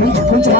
కొంచెం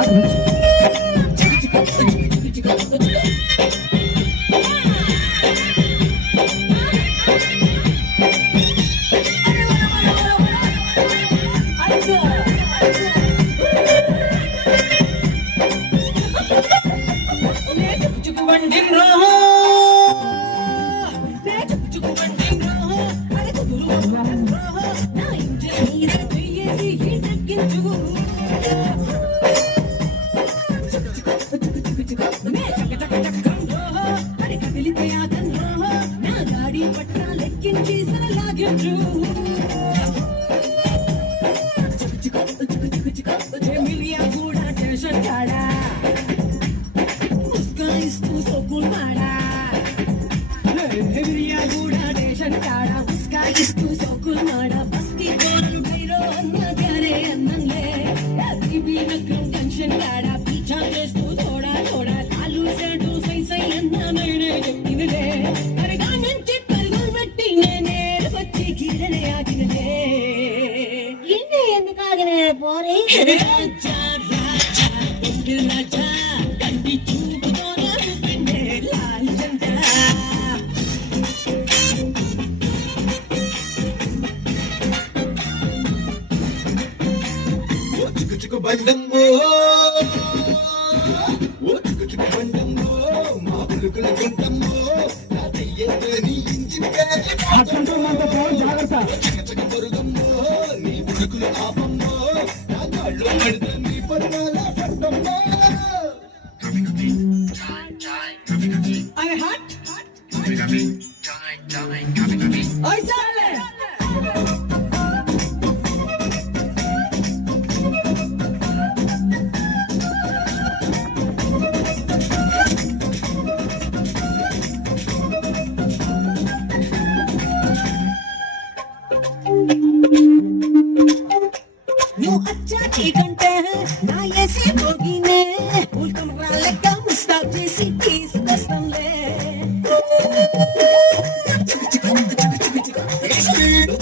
బండంగో ఓ చిక్కు బండంగో మా పులుకుల గుంటమ్మో నా దయ్యంగా నీ ఇంజిన్ జాగ్రత్త చకచక పొరుగమ్మో నీ పులుకుల ఆపమ్మో నా కాళ్ళు పడితే నీ పర్వాల పట్టమ్మో I hot. Oi, sale. You acha chikante na yesi bogine ultam raleka mustak jesi kiss kastamle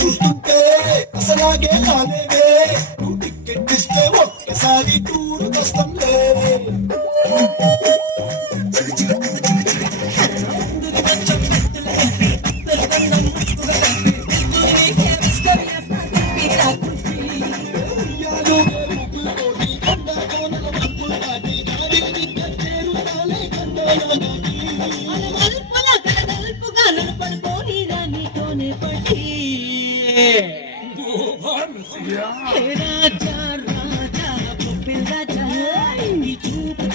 చూస్తుంటే అసలాగే కాలేవే నువ్వు టికెట్ ఇస్తే ఒక్కసారి tour కష్టంలే Raja, Raja, Raja, Raja,